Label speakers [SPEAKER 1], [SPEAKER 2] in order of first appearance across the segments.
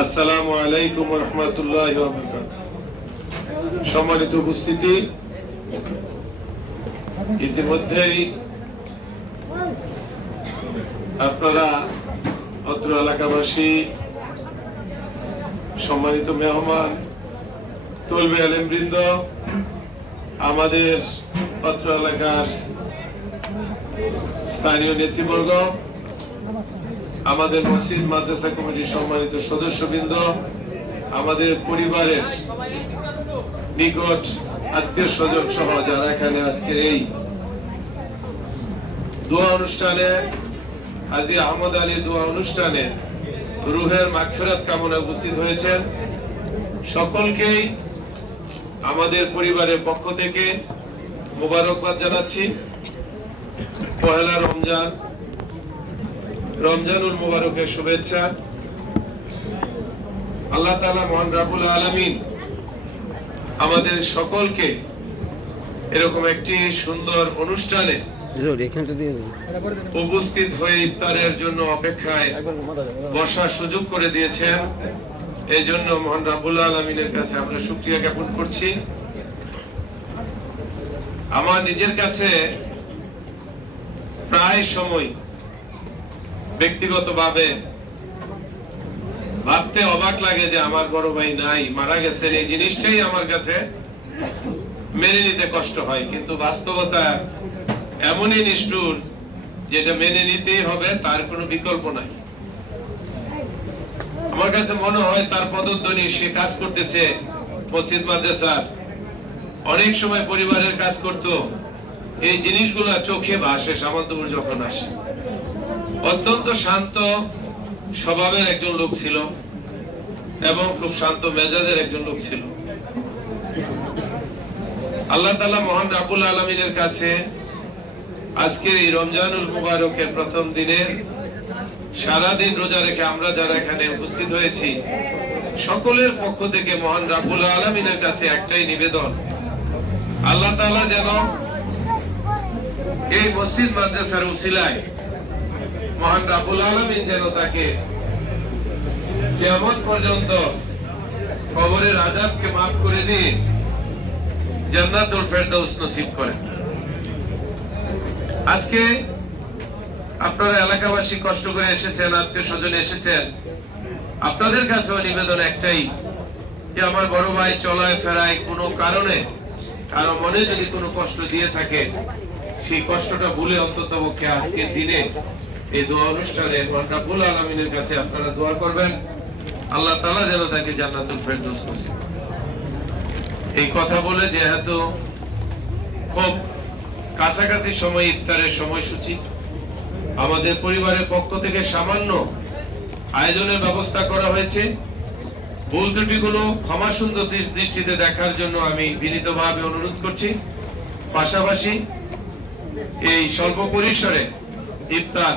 [SPEAKER 1] আসসালামু আলাইকুম রহমতুল্লাহ সম্মানিত উপস্থিতি। ইতিমধ্যেই আপনারা অত্র এলাকাবাসী, সম্মানিত মেহমান, তলবে আলেমবৃন্দ আমাদের অত্র এলাকার স্থানীয় নেতৃবর্গ আমাদের মসজিদ, মাদ্রাসা কমিটির সম্মানিত সদস্যবৃন্দ, আমাদের পরিবারের নিকট আত্মীয় স্বজন সহ যারা এখানে আজকের এই দোয়া অনুষ্ঠানে আজি আহমদ আলী দোয়া অনুষ্ঠানে রুহের মাগফিরাত কামনা উপস্থিত হয়েছেন। সকলকেই আমাদের পরিবারের পক্ষ থেকে মোবারকবাদ জানাচ্ছি। পহেলা রমজান রমজানুল মুবারকের শুভেচ্ছা। আল্লাহ তাআলা মহান রাবুল আলামিন আমাদের সকলকে এরকম একটি সুন্দর অনুষ্ঠানে উপস্থিত হয়ে ইফতারের জন্য অপেক্ষায় বসার সুযোগ করে দিয়েছেন। এই জন্য মহান রাবুল আলমিনের কাছে আমরা শুক্রিয়া জ্ঞাপন করছি। আমার নিজের কাছে প্রায় সময় ব্যক্তিগতভাবে ভাবতে অবাক লাগে যে আমার বড় ভাই নাই, মারা গেছেন। এই জিনিসটাই আমার কাছে মেনে নিতে কষ্ট হয়। কিন্তু বাস্তবতা এমনই নিষ্ঠুর, যেটা মেনে নিতেই হবে, তার কোনো বিকল্প নাই। আমার কাছে মনে হয় তার পদধ্বনি, সে কাজ করতেছে মসজিদ মাদ্রাসার। অনেক সময় পরিবারের কাজ করত। এই জিনিসগুলা চোখে ভাসে সামন্তপুর যখন আসে। অত্যন্ত শান্ত স্বভাবের একজন লোক ছিল এবং খুব শান্ত মেজাজের একজন লোক ছিল। আল্লাহ তালা মহান রাবুল আলমিনের কাছে আজকের এই রমজানুল মুবারকের প্রথম দিনের সারাদিন রোজা রেখে আমরা যারা এখানে উপস্থিত হয়েছি, সকলের পক্ষ থেকে মহান রাবুল আলমিনের কাছে একটাই নিবেদন, আল্লাহ তাআলা যেন এই মসজিদ মাদ্রাসার উসিলায় মহান রাবুল আলমিন যেন তাকে কেমন পর্যন্ত কবরের আজাবকে মাফ করে দিয়ে জান্নাতুল ফেরদাউস নসিব করেন। আজকে আপনারা এলাকাবাসী কষ্ট করে এসেছেন আত্মীয় স্বজন এসেছেন। আপনাদের কাছেও নিবেদন একটাই যে আমার বড় ভাই চলায় ফেরায় কোনো কারণে কারও মনে যদি কোনো কষ্ট দিয়ে থাকে, সেই কষ্টটা ভুলে অন্তত আজকের দিনে এই দোয়া অনুষ্ঠানে রাব্বুল আলমিনের কাছে আপনারা দোয়া করবেন। আল্লাহ তালা যেন তাকে জান্নাতুল ফেরদৌস নসিব এই কথা বলে যেহেতু খুব কাছাকাছি সময় ইফতারের সময়সূচি, আমাদের পরিবারের পক্ষ থেকে সামান্য আয়োজনের ব্যবস্থা করা হয়েছে। ভুল ত্রুটিগুলো ক্ষমা সুন্দর দৃষ্টিতে দেখার জন্য আমি বিনীতভাবে অনুরোধ করছি। পাশাপাশি এই স্বল্প পরিসরে ইফতার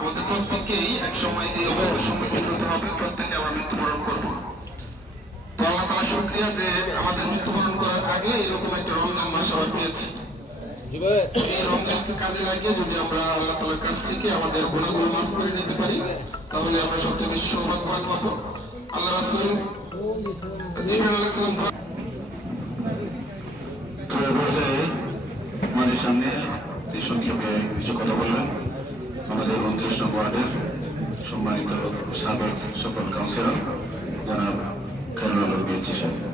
[SPEAKER 2] আমাদের প্রত্যেকেই এক সময় এই অবস্থার সম্মুখীন হতে হবে প্রত্যেকে আমরা মৃত্যুবরণ করব। তো আল্লাহ তালা শুক্রিয়া যে আমাদের মৃত্যুবরণ করার আগে এরকম একটা রমজান মাস আমরা পেয়েছি। এই রমজানকে কাজে লাগিয়ে যদি আমরা আল্লাহ তালার কাছ থেকে আমাদের গুণাগুলো মাফ করে নিতে পারি তাহলে আমরা সবচেয়ে বেশি সৌভাগ্যবান হব। আল্লাহ রাসুল জিবরাইল আলাইহিস সালাম
[SPEAKER 3] আমাদের সামনে এই সংক্ষেপে কিছু কথা বলবেন আমাদের উনত্রিশ নম্বর ওয়ার্ডের সম্মানিত সাবেক সকল কাউন্সিলর জনাব খেরুল বিএচি সাহেব।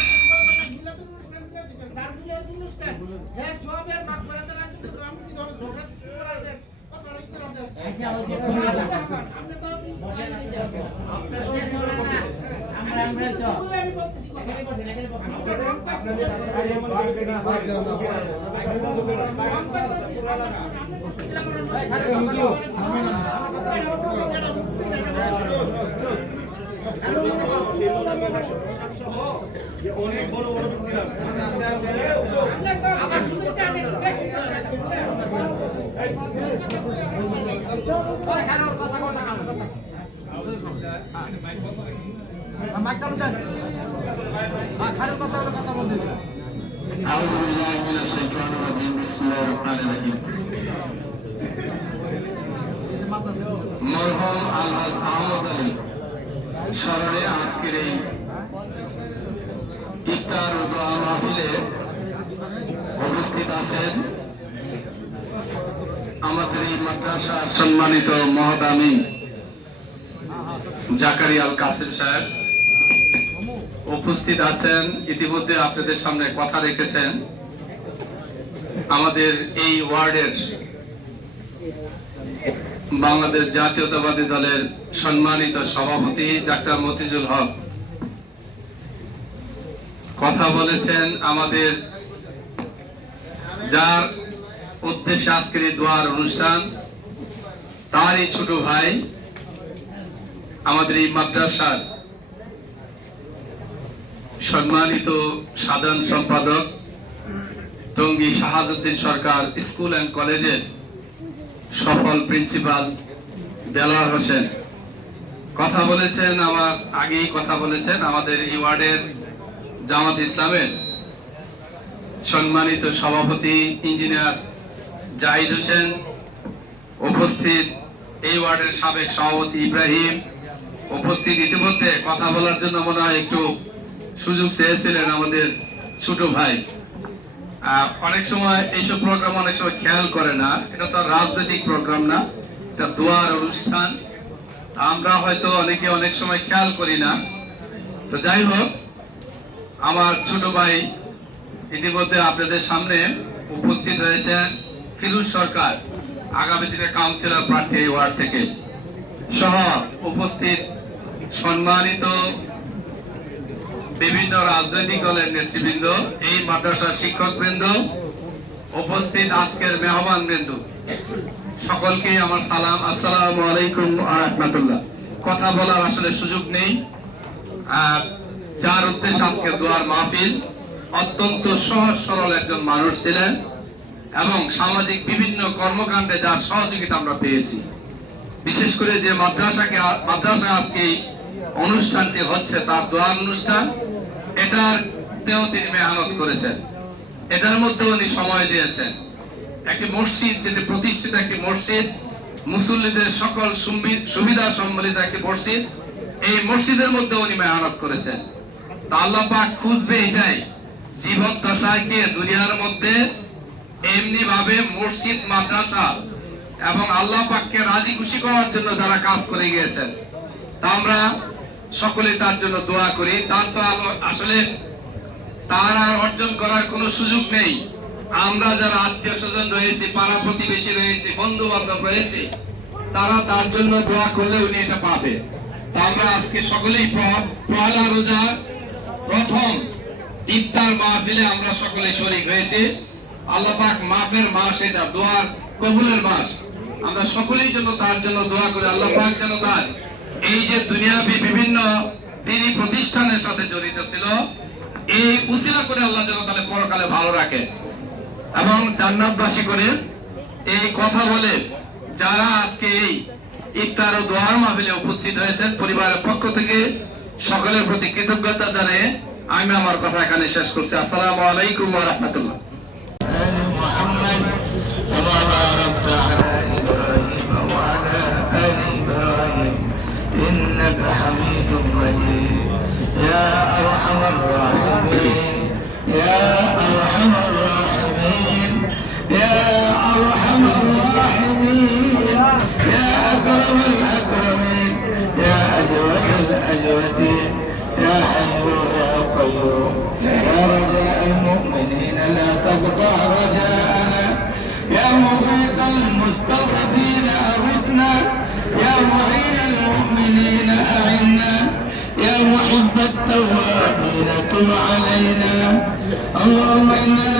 [SPEAKER 4] চার মিলাদ অনুষ্ঠান হ্যাঁ সবের মাঠ ফেরাতে কিন্তু আমি কি ধরে ঝগড়া সৃষ্টি করা রাখতে রাখতে তো আমরা আমরা তো আমি বলতেছি কথা আবার শুনতে আমি বেশি
[SPEAKER 2] আউযু বিল্লাহি মিনাশ শাইতানির রাজিম বিসমিল্লাহির রহমানির রহিম মরহুম আলহাজ আহমদ আলী স্মরণে আজকের এই ইফতার ও দোয়া মাহফিলে উপস্থিত আছেন আমাদের এই মাদ্রাসার সম্মানিত মহাদামি জাকারি আল কাসিম সাহেব। উপস্থিত আছেন, ইতিমধ্যে আপনাদের সামনে কথা রেখেছেন। আমাদের এই ওয়ার্ডের বাংলাদেশ জাতীয়তাবাদী দলের সম্মানিত সভাপতি ডাক্তার মতিজুল হক। কথা বলেছেন আমাদের যার উদ্দেশ্যে আজকের দোয়ার অনুষ্ঠান। তারই ছোট ভাই আমাদের এই মাদ্রাসার সম্মানিত সাধারণ সম্পাদক টঙ্গী শাহাজুদ্দিন সরকার স্কুল অ্যান্ড কলেজের সফল প্রিন্সিপাল দেলোয়ার হোসেন। কথা বলেছেন আমার, আগেই কথা বলেছেন আমাদের এই ওয়ার্ডের জামাত ইসলামের সম্মানিত সভাপতি ইঞ্জিনিয়ার জাহিদ হোসেন, উপস্থিত এই ওয়ার্ডের সাবেক সভাপতি ইব্রাহিম। উপস্থিত ইতিমধ্যে কথা বলার জন্য মনে হয় একটু সুযোগ চেয়েছিলেন আমাদের ছোট ভাই। অনেক সময় এইসব প্রোগ্রাম অনেক সময় খেয়াল করে না। এটা তো রাজনৈতিক প্রোগ্রাম না, এটা দোয়ার অনুষ্ঠান। আমরা হয়তো অনেকে অনেক সময় খেয়াল করি না। তো যাই হোক, আমার ছোট ভাই ইতিমধ্যে আপনাদের সামনে উপস্থিত হয়েছেন ফিরুজ সরকার, আগামী দিনে কাউন্সিলর প্রার্থী ওয়ার্ড থেকে। সহ উপস্থিত সম্মানিত বিভিন্ন রাজনৈতিক দলের নেতৃবৃন্দ, এই মাদ্রাসার শিক্ষক বৃন্দ উপস্থিত আজকের মেহমান বৃন্দ। সকলকে আমার সালাম, আসসালামু আলাইকুম আহমতুল্লাহ কথা বলার আসলে সুযোগ নেই। আর যার উদ্দেশ্যে আজকের দোয়ার মাহফিল, অত্যন্ত সহজ সরল একজন মানুষ ছিলেন এবং সামাজিক বিভিন্ন কর্মকাণ্ডে যার সহযোগিতা আমরা পেয়েছি। বিশেষ করে যে মাদ্রাসাকে মাদ্রাসা আজকে অনুষ্ঠানটি হচ্ছে তার দোয়ার অনুষ্ঠান এটার তেও তিনি মেহনত করেছেন। এটার মধ্যে উনি সময় দিয়েছেন। একটি মসজিদ, যেটি প্রতিষ্ঠিত একটি মসজিদ, মুসল্লিদের সকল সুবিধা সম্বলিত একটি মসজিদ, এই মসজিদের মধ্যে উনি মেহনত করেছেন। আল্লাহ পাক খুঁজবে এটাই। জীবন দশায় কে দুনিয়ার মধ্যে এমনি ভাবে মসজিদ, মাদ্রাসা এবং আল্লাহ পাককে রাজি খুশি করার জন্য যারা কাজ করে গিয়েছেন। তা আমরা সকলে তার জন্য দোয়া করি। তার তো আসলে তার আর অর্জন করার কোনো সুযোগ নেই। আমরা যারা আত্মীয় স্বজন রয়েছি, পাড়া প্রতিবেশী রয়েছি বন্ধু বান্ধব রয়েছি, তারা তার জন্য দোয়া করলে উনি এটা পাবে। আমরা আজকে সকলেই পয়লা রোজার প্রথম ইফতার মাহফিলে আমরা সকলে শরীক হয়েছি। আল্লাহ পাক মাফের মাস এটা, দোয়ার কবুলের মাস। আমরা সকলেই জন্য তার জন্য দোয়া করি, আল্লাহ যেন তার এই যে দুনিয়াবি বিভিন্ন তিনি প্রতিষ্ঠানের সাথে জড়িত ছিল, এই উসিলা করে আল্লাহ যেন তাহলে পরকাল
[SPEAKER 1] রাখে। এবং জান্নাতবাসী করে এই কথা বলে যারা আজকে এই ইফতার ও দোয়ার মাহফিলে উপস্থিত হয়েছেন, পরিবারের পক্ষ থেকে সকলের প্রতি কৃতজ্ঞতা জানিয়ে আমি আমার কথা এখানে শেষ করছি। আসসালামু আলাইকুম ওয়া রাহমাতুল্লাহ।
[SPEAKER 5] আমরা علينا اللهم إنا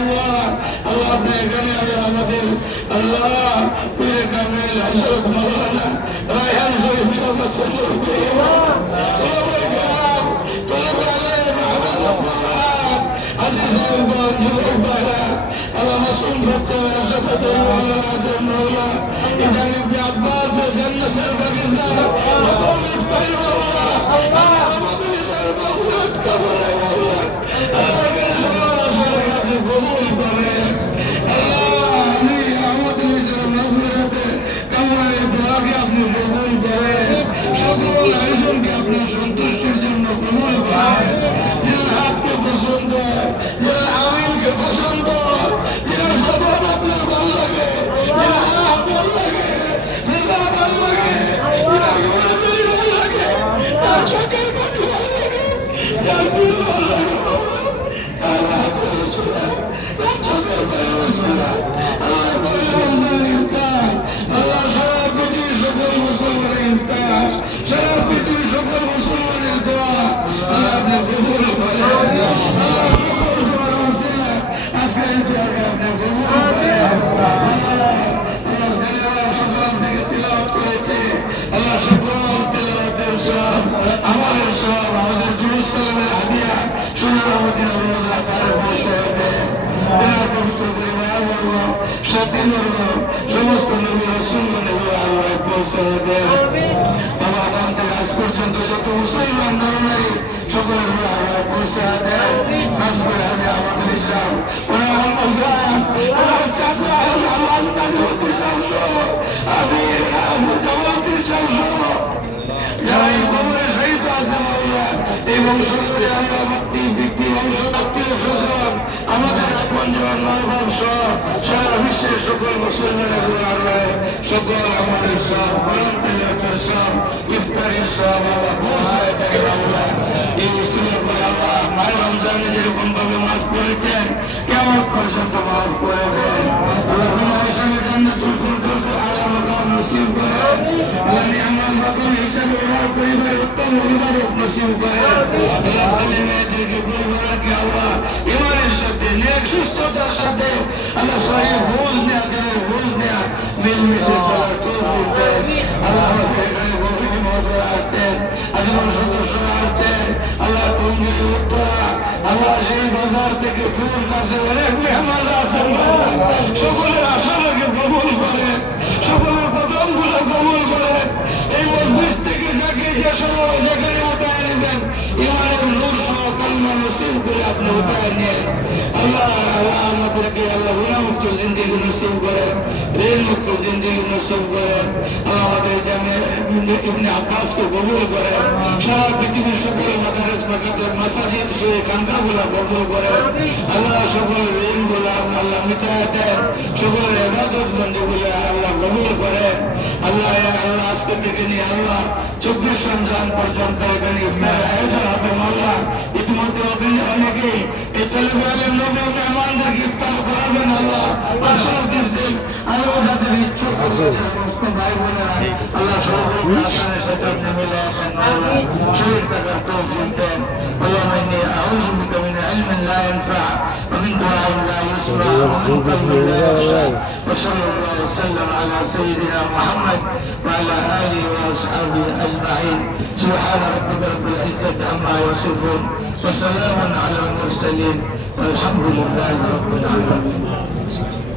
[SPEAKER 5] আল্লাহ আল্লাহ আপনি এখানে আল্লাহ আমাদের আল্লাহ পীরে কামেল হযরত মাওলানা রায়হান শরীফ সাহেব সব আমাদের সব আমাদের জুরুসালামের হাদিয়া সোনার আমাদের রোজা তারে পৌঁছে দেন এরা পবিত্র পরিবার বর্গ সাথী বর্গ, সমস্ত নবী রসুল নবী আল্লাহ পৌঁছে দেন বাবা আগাম থেকে আজ পর্যন্ত যত মুসলমান নরনারী সকলের আল্লাহ পৌঁছে দেন খাস করে আজ আমাদের ইসলাম ওরা আমার মুসলমানের রয় সকল আমাদের সব তেলাওয়াতের সব ইফতারের সব আল্লাহ পৌঁছায় থাকে মাওলা এই মুসলিমের করে আল্লাহ মায়ের রমজানে যেরকম ভাবে মাফ করেছেন কেমন পর্যন্ত মাফ করে আল্লাহ আজীবন সদস্যরা আসছেন আল্লাহ টঙ্গি উত্তরা, আল্লাহ সেই বাজার থেকে দূর কাছে অনেক মেহমানরা আছেন। সকলের আশাটাকে কবুল করে থেকে যাকে যে সময় যেখানে উঠায় নেবেন ইমানের নূর সহ কালমা নসিব করে আপনি উঠায় আল্লাহ আল্লাহ আল্লাহ জিন্দিগি নসিব করেন ঋণ মুক্ত জিন্দিগি নসিব করেন আমাদের জানে ইবনে আব্বাসকে কবুল করেন সারা পৃথিবীর সকল মাদারেস মাকাতের মাসাজিদ শুয়ে খানকাগুলা কবুল করেন আল্লাহ সকল ঋণগুলা আল্লাহ মিটায় দেন সকল এবাদত বন্ধু গুলা আল্লাহ কবুল করেন আল্লাহ আল্লাহ, আজকে থেকে নিয়ে আল্লাহ চব্বিশ রমজান পর্যন্ত এখানে ইফতারের আয়োজন হবে মাল্লা ইতিমধ্যে অনেকেই এই তলেবে আলেম নবী মেহমানদেরকে ইফতার করাবেন شروطك عشان استتبني من لقاك النور شركتك التوفيق اللهم اني أعوذ بك من علم لا ينفع ومن دعاء لا يسمع ومن قلب لا يخشى وصلى الله وسلم على سيدنا محمد وعلى آله واصحابه أجمعين. سبحان ربك رب العزه عما يصفون وسلام على المرسلين. والحمد لله رب العالمين.